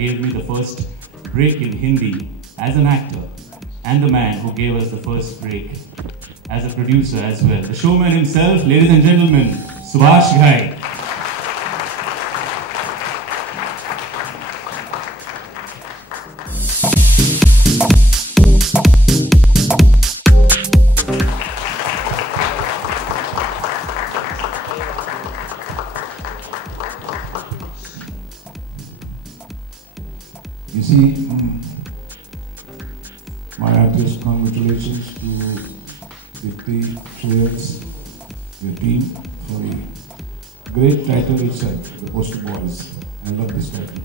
gave me the first break in Hindi as an actor, and the man who gave us the first break as a producer as well. The showman himself, ladies and gentlemen, Subhash Ghai. You see, my artist, congratulations to Dipti, Shreyas, your team for the great title itself, The Poster Boys. I love this title.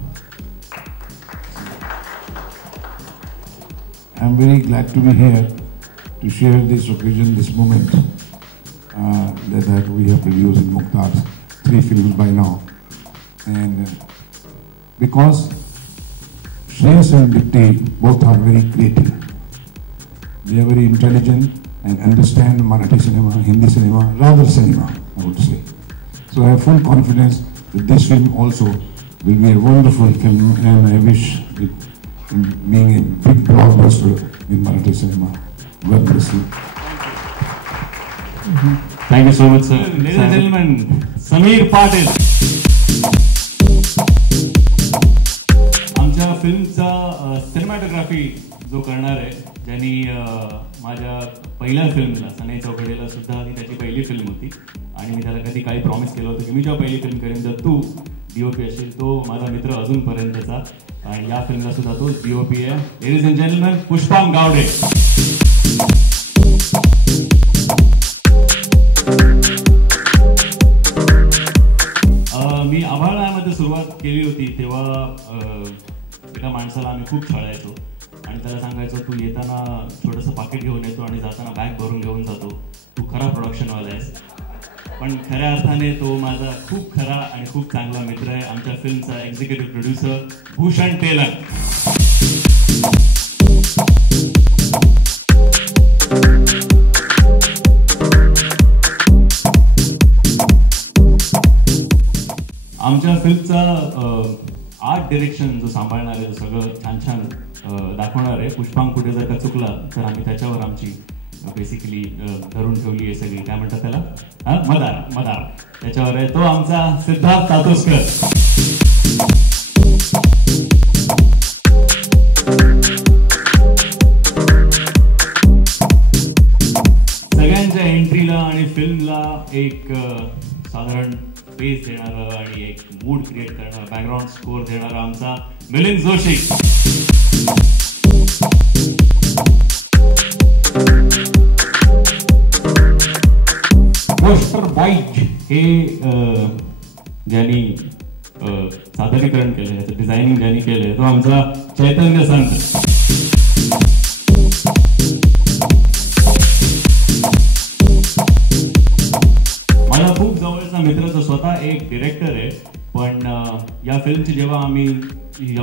I'm very glad to be here to share this occasion, this moment that we have produced in Mukhtar, 3 films by now. And because Shreyas and Dipti both are very creative. They are very intelligent and understand Marathi cinema, Hindi cinema, rather cinema, I would say. So I have full confidence that this film also will be a wonderful film, and I wish it being a big blockbuster in Marathi cinema. God bless you. Thank you so much, sir. Ladies and gentlemen, Sameer Patil. आमच्या फिल्मचा सिनेमॅटोग्राफी जो करणार आहे, ज्यांनी माझ्या पहिल्या फिल्मला सनई चौकडेला सुद्धा ही त्याची पहिली फिल्म होती आणि मी त्याला कधी काही प्रॉमिस केलं होतं की मी जेव्हा पहिली फिल्म करेन तर तू DOP असेल. तो माझा मित्र अजूनपर्यंतचा आणि या फिल्मला सुद्धा तो DOP आहे. Ladies and gentleman, Pushpam Gawade. मी आभाळामध्ये सुरुवात केली होती तेव्हा एका माणसाला आम्ही खूप छळायचो आणि त्याला सांगायचो तू येताना छोटंसं पाकिट घेऊन येतो आणि जाताना बॅग भरून घेऊन जातो, तू खरा प्रोडक्शनवाला आहेस. पण खऱ्या अर्थाने तो माझा खूप खरा आणि खूप चांगला मित्र आहे. आमच्या फिल्मचा एक्झिक्युटिव्ह प्रोड्युसर भूषण टेलर. आमच्या फिल्मचा आर्ट डिरेक्शन जो सांभाळणार आहे, सगळं छान छान दाखवणार आहे. पुष्पांग कुठे जर का चुकला तर आम्ही त्याच्यावर आमची बेसिकली धरून ठेवली आहे सगळी, काय म्हणतात त्याला, मदार त्याच्यावर आहे. तो आमचा सिद्धार्थ तातोसकर. सगळ्यांच्या एंट्रीला आणि फिल्मला एक साधारण बेस देणारा आणि एक मूड क्रिएट करणारा, बॅकग्राऊंड स्कोर देणारा आमचा मिलिंद जोशी. पोस्टर बॉय हे ज्यांनी सादरीकरण केलं, याचं डिझायनिंग ज्यांनी केलंय तो आमचा चैतन्य संत. मला खूप जवळचा मित्र, तो स्वतः एक डिरेक्टर आहे. पण या फिल्मची जेव्हा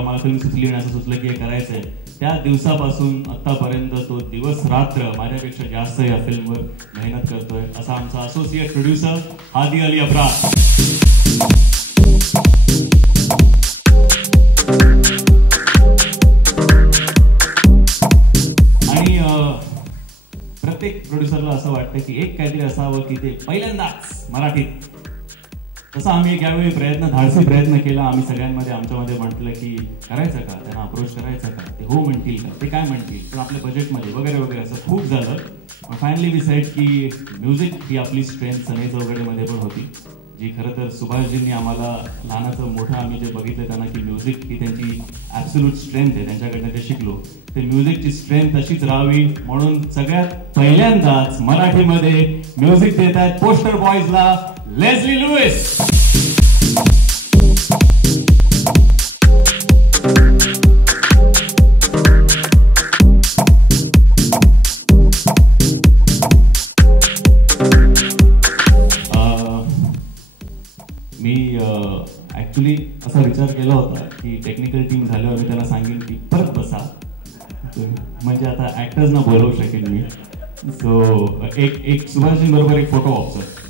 मला फिल्म सुचली आणि असं सुचलं की हे करायचंय, त्या दिवसापासून आतापर्यंत तो दिवस रात्र माझ्यापेक्षा जास्त या फिल्मवर मेहनत करतोय. असा आमचा असोसिएट प्रोड्युसर हादी अली अब्रार. आणि प्रत्येक प्रोड्युसरला असं वाटतं की एक काहीतरी असावं की ते पहिल्यांदाच मराठीत. तसं आम्ही यावेळी धाडसी प्रयत्न केला. आम्ही सगळ्यांमध्ये आमच्यामध्ये म्हटलं की करायचं का, त्यांना अप्रोच करायचं का, ते हो म्हणतील का, ते काय म्हणतील, पण आपल्या बजेटमध्ये वगैरे वगैरे असं खूप झालं. पण फायनली वी सेड की म्युझिक ही आपली स्ट्रेंथ सनई चौघडेमध्ये पण होती, जी खरं तर सुभाषजींनी आम्हाला लहानाचं मोठं आम्ही जे बघितलं त्यांना की म्युझिक ही त्यांची ॲब्सोल्यूट स्ट्रेंथ आहे, त्यांच्याकडनं ते शिकलो. ते म्युझिकची स्ट्रेंथ तशीच राहावी म्हणून सगळ्यात पहिल्यांदाच मराठीमध्ये म्युझिक देत आहेत पोस्टर बॉयजला लेस्ली लुईस. मी ॲक्च्युली असा विचार केला होता की टेक्निकल टीम झाल्यावर मी त्यांना सांगेन की परत बसा, म्हणजे आता ॲक्टर्सना बोलवू शकेन मी. सो एक सुभाषजींबरोबर एक फोटो ऑब्झर्व.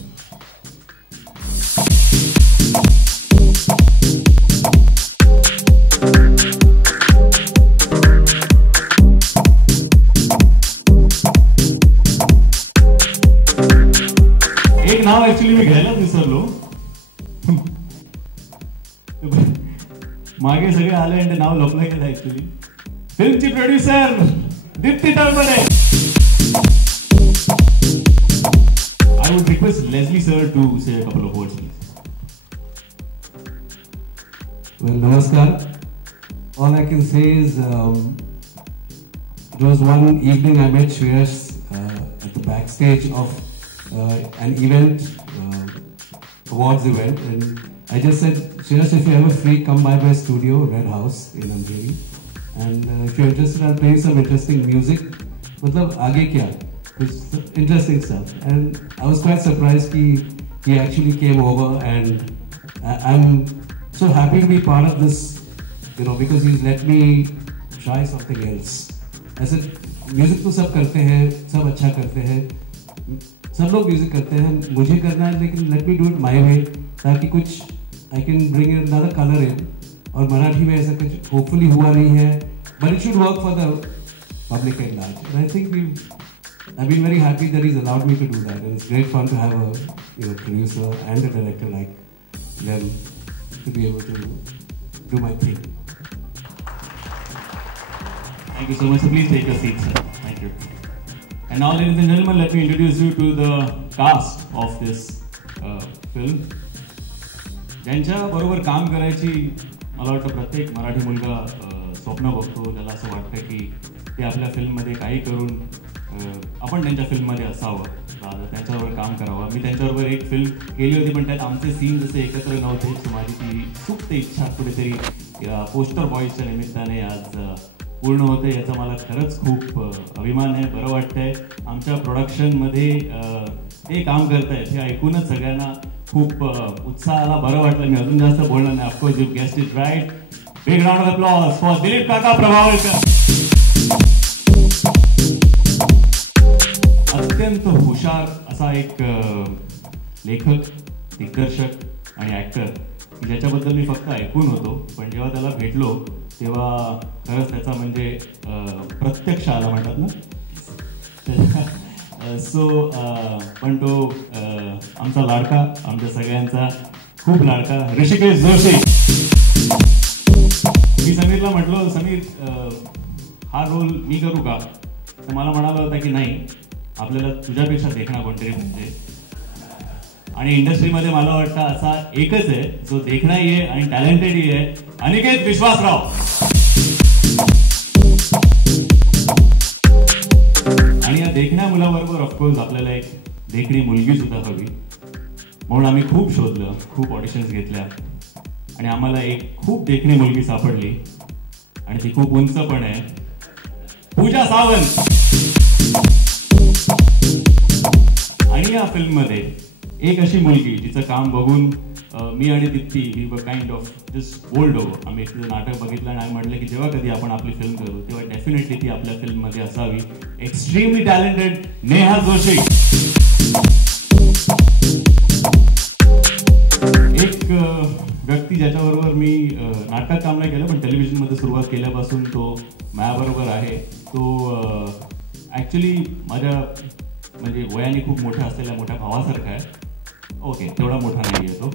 ऍक्च्युली मी घ्यायलाच विसरलो. मागे सगळे आले आणि ते नाव लपलं गेलं. ऍक्च्युली फिल्मची producer Deepti Talpade. I would request Leslie sir to say a couple of words, please. Well, namaskar. All I can say is it was one evening I met Shreyash at the backstage of an event, awards event, and I just said, Shreyash, if you're ever free, come by my studio, Red House in Andheri, and if you're interested, I'll play some interesting music. Matlab, aage kya? It's interesting stuff, and I was quite surprised he actually came over, and I'm so happy to be part of this, you know, because he's let me try something else. I said, music तो सब करते हैं, सब अच्छा करते हैं, सब लोग म्यूजिक करते हैं, मुझे करना है, लेकिन let me do it my way, ताकि कुछ I can bring another colour इन. और मराठी में ऐसा कुछ होपफुली हुआ नहीं है, but it should work for the public at large. And I think I've been very happy that he's allowed me to do that, and it's great fun to have a producer and a director like them to be able to do my thing. Thank you so much. So please take a seat, sir. Thank you. And now, ladies and gentlemen, let me introduce you to the cast of this film. ज्यांच्या बरोबर काम करायची मला वाटतं प्रत्येक मराठी मुलगा स्वप्न बघतो. त्याला असं वाटतं की ते आपल्या फिल्ममध्ये काही करून आपण त्यांच्या फिल्ममध्ये असावं, त्यांच्याबरोबर काम करावं. मी त्यांच्याबरोबर एक फिल्म केली होती, पण त्यात आमचे सीन जसे एकत्र नव्हते. सो माझी ती सुप्त इच्छा कुठेतरी पोस्टर बॉईजच्या निमित्ताने आज पूर्ण होते. याचा मला खरंच खूप अभिमान आहे. बरं वाटतंय आमच्या प्रोडक्शनमध्ये ते काम करतायत हे ऐकूनच सगळ्यांना खूप उत्साह आला. बरं वाटलं. मी अजून जास्त बोलणार नाही. Of course you guessed it right. Big round of applause for Dilip kaka Prabhavalkar. अत्यंत हुशार असा एक लेखक, दिग्दर्शक आणि ऍक्टर की ज्याच्याबद्दल मी फक्त ऐकून होतो, पण जेव्हा त्याला भेटलो तेव्हा खरंच त्याचा म्हणजे प्रत्यक्ष आला म्हणतात ना. सो पण तो आमचा लाडका, आमच्या सगळ्यांचा खूप लाडका ऋषिकेश जोशी. मी समीरला म्हटलो, समीर हा रोल मी करू का? तर मला म्हणाला होता की नाही, आपल्याला तुझ्यापेक्षा देखणा कोणतरी म्हणजे. आणि इंडस्ट्रीमध्ये मला वाटतं असा एकच आहे जो देखणाही आहे आणि टॅलेंटेडही आहे, अनिकेत विश्वासराव. आणि या देखण्या मुलाबरोबर ऑफकोर्स आपल्याला एक देखणी मुलगी सुद्धा हवी. म्हणून आम्ही खूप शोधलं, खूप ऑडिशन्स घेतल्या आणि आम्हाला एक खूप देखणी मुलगी सापडली आणि ती खूप उंच पण आहे. पूजा सावंत. आणि या फिल्ममध्ये एक अशी मुलगी जिचं काम बघून मी आणि दीप्ती ही were kind of just bowled over. आम्ही तिचं नाटक बघितलं आणि आम्ही म्हटलं की जेव्हा कधी आपण आपली फिल्म करू तेव्हा डेफिनेटली ती आपल्या फिल्ममध्ये असावी. एक्स्ट्रीमली टॅलेंटेड नेहा जोशी. एक व्यक्ती ज्याच्याबरोबर मी नाटकात काम नाही केलं, पण टेलिव्हिजनमध्ये सुरुवात केल्यापासून तो माझ्याबरोबर आहे. तो ॲक्च्युली माझ्या म्हणजे वयाने खूप मोठा असलेल्या मोठ्या भावासारखा आहे. ओके, तेवढा मोठा नाही आहे तो,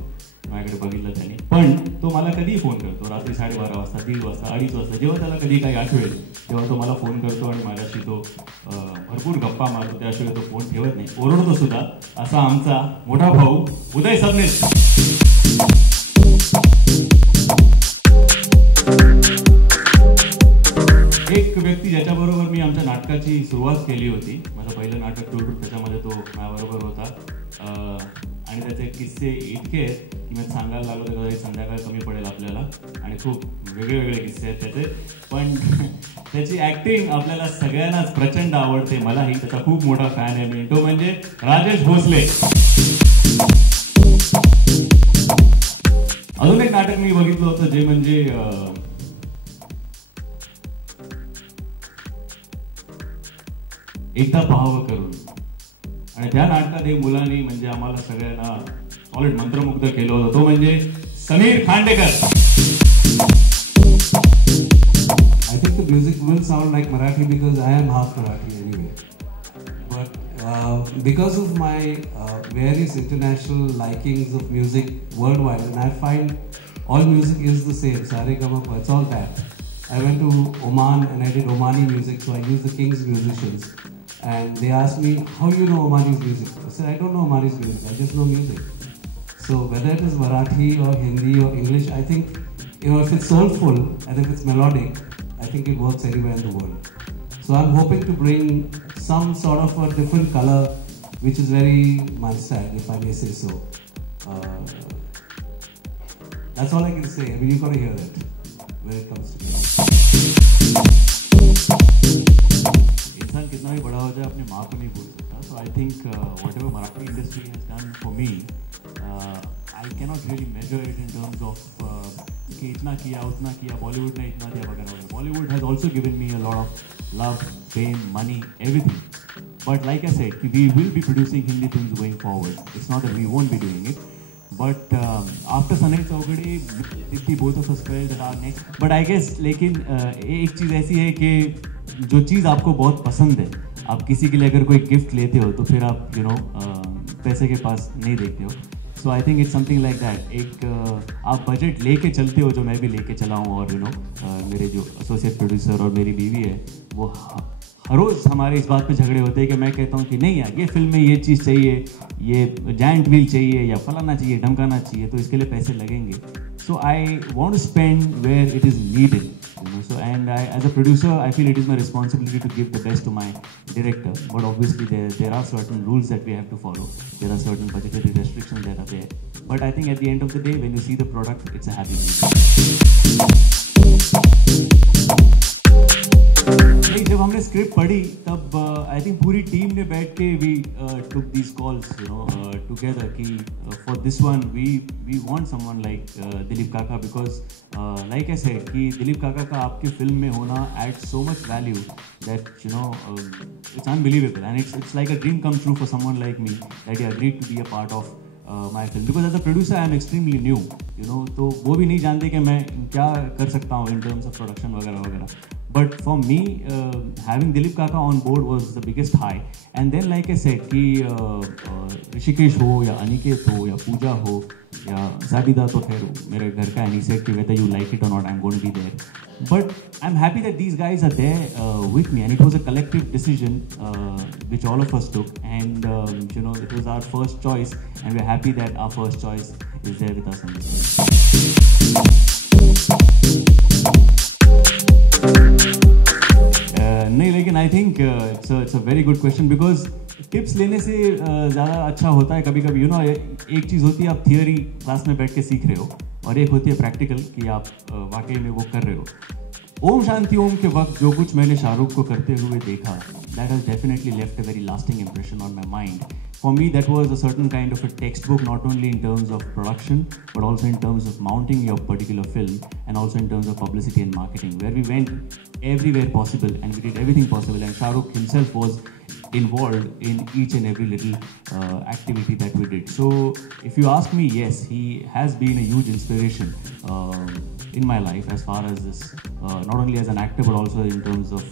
माझ्याकडे बघितलं त्याने. पण तो मला कधीही फोन करतो, रात्री 12:30 वाजता, 1:30 वाजता, 2:30 वाजता, जेव्हा त्याला कधी काही आठवेल तेव्हा तो मला फोन करतो आणि माझ्याशी तो भरपूर गप्पा मारतो. त्याशिवाय तो फोन ठेवत नाही, ओरडतो सुद्धा. असा आमचा मोठा भाऊ उदय सबनीस. एक व्यक्ती ज्याच्याबरोबर मी आमच्या नाटकाची सुरुवात केली होती, माझं पहिलं नाटक टूर, त्याच्यामध्ये तो माझ्याबरोबर होता. आणि त्याचे किस्से इतके आहेत की मी सांगायला लागलो तर कदाचित संध्याकाळ कमी पडेल आपल्याला. आणि खूप वेगळे वेगळे किस्से आहेत त्याचे, पण त्याची ऍक्टिंग आपल्याला सगळ्यांनाच प्रचंड आवडते. मलाही त्याचा खूप मोठा फॅन आहे मी. तो म्हणजे राजेश भोसले. अजून एक नाटक मी बघितलं होतं जे म्हणजे एकदा पाहावं करून. आणि त्या नाटकात एक मुलांनी म्हणजे आम्हाला सगळ्यांना सॉलिड मंत्रमुग्ध केलं होतं. तो म्हणजे समीर Khandekar. I think the music will sound like Marathi because I am half Marathi anyway. But Because of my various international likings of music worldwide, and I find all music is the same, Sa-re-ga-ma-pa, it's all that. I went to Oman and I did Omani music, so I used the King's musicians. And they asked me, how you know Omani's music? I said, I don't know Omani's music, I just know music. So whether it is Marathi or Hindi or English, I think, if it's soulful and if it's melodic, I think it works anywhere in the world. So I'm hoping to bring some sort of a different color, which is very my style, if I may say so. That's all I can say. I mean, you've got to hear it when it comes to music. इंसान कितना भी बड़ा हो जाए अपने माँ को नहीं भूल सकता. So I think whatever Marathi industry has done for me, I cannot really measure it in terms of कि इतना किया उतना किया, Bollywood ने इतना दिया वगैरह वगैरह. Bollywood has also given me a lot of love, fame, money, everything. But like I said, we will be producing Hindi films going forward. It's not that we won't be doing it. But after Sanai Chaugade, both of us felt that our next. But I guess, लेकिन एक चीज़ ऐसी है कि जो चीज़ आपको बहुत पसंद है, आप किसी के लिए अगर कोई गिफ्ट लेते हो तो फिर आप पैसे के पास नहीं देखते हो. So I think it's something like that. एक आप बजट लेके चलते हो, जो मैं भी लेके चला हूँ, और मेरे जो एसोसिएट प्रोड्यूसर और मेरी बीवी है, वो हर रोज़ हमारे इस बात पे झगड़े होते हैं कि मैं कहता हूँ कि नहीं यार, ये फिल्म में ये चीज़ चाहिए, ये जायंट व्हील चाहिए या फलाना चाहिए, ढमकाना चाहिए, तो इसके लिए पैसे लगेंगे. So I want to spend where it is needed. So, and as a producer, I feel it is my responsibility to give the best to my director. But obviously, there are certain rules that we have to follow. There are certain budgetary restrictions that are there. But I think at the end of the day, when you see the product, it's a happy movie. जब हमने स्क्रिप्ट पढ़ी तब I think पूरी टीम ने बैठ के we took these calls together कि for this one we want someone like Dilip Kaka, because like I said कि दिलीप काका का आपकी फिल्म में होना adds so much value that it's unbelievable, and it's like a dream come true for someone like me that you agreed to be a part of my film. Because as a producer I am extremely new, तो वो भी नहीं जानते कि मैं क्या कर सकता हूँ इन टर्म्स ऑफ प्रोडक्शन वगैरह वगैरह. But for me, having Dilip Kaka on board was the biggest high. And then, like I said, कि ऋषिकेश हो या अनिकेत हो या पूजा हो या ज़ाबिदा, तो खैर मेरे घर का, and he said कि whether you like it or not, I'm going to be there. But I'm happy that these guys are there with me, and it was a collective decision which all of us took, and it was our first choice, and we're happy that our first choice is there with us on this film. नहीं, लेकिन आई think it's a very good question, because tips लेने से ज़्यादा अच्छा होता है कभी कभी. एक चीज़ होती है आप थियोरी क्लास में बैठ के सीख रहे हो, और एक होती है प्रैक्टिकल कि आप वाकई में वो कर रहे हो. ओम शांति ओम के वक्त जो कुछ मैंने शाहरुख को करते हुए देखा, that has definitely left a very lasting impression on my mind. For me, that was a certain kind of a textbook, not only in terms of production, but also in terms of mounting your particular film, and also in terms of publicity and marketing, where we went everywhere possible and we did everything possible. And Shah Rukh himself was involved in each and every little activity that we did. So, if you ask me, yes, he has been a huge inspiration in my life as far as this, not only as an actor, but also in terms of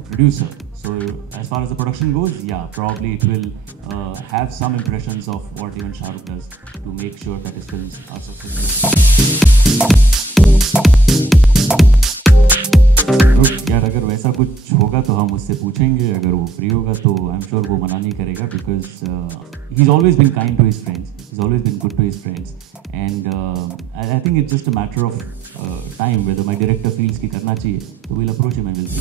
a producer. So as far as the production goes, yeah, probably it will have some impressions of what even Shah Rukh does to make sure that his films are successful. यार, अगर वैसा कुछ होगा तो हम उससे पूछेंगे. अगर वो फ्री होगा तो आई एम श्योर वो मना नहीं करेगा, because he is always been kind to his friends, he is always been good to his friends, and I think it's just a matter of time whether my director feels की करना चाहिए, तो will approach him and will see.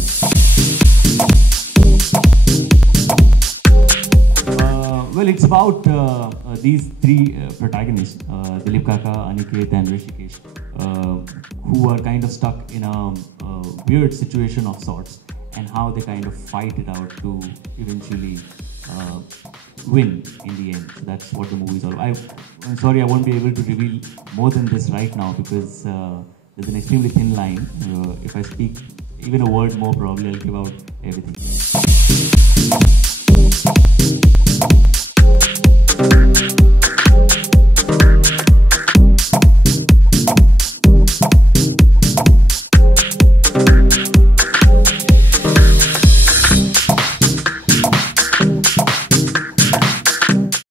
Well, it's about these three protagonists, Dilip Kaka, Aniket and Rishikesh, who are kind of stuck in a weird situation of sorts, and how they kind of fight it out to eventually win in the end. So that's what the movie is all about. I'm sorry, I won't be able to reveal more than this right now, because there's an extremely thin line. If I speak even a word more, probably I'll give out everything.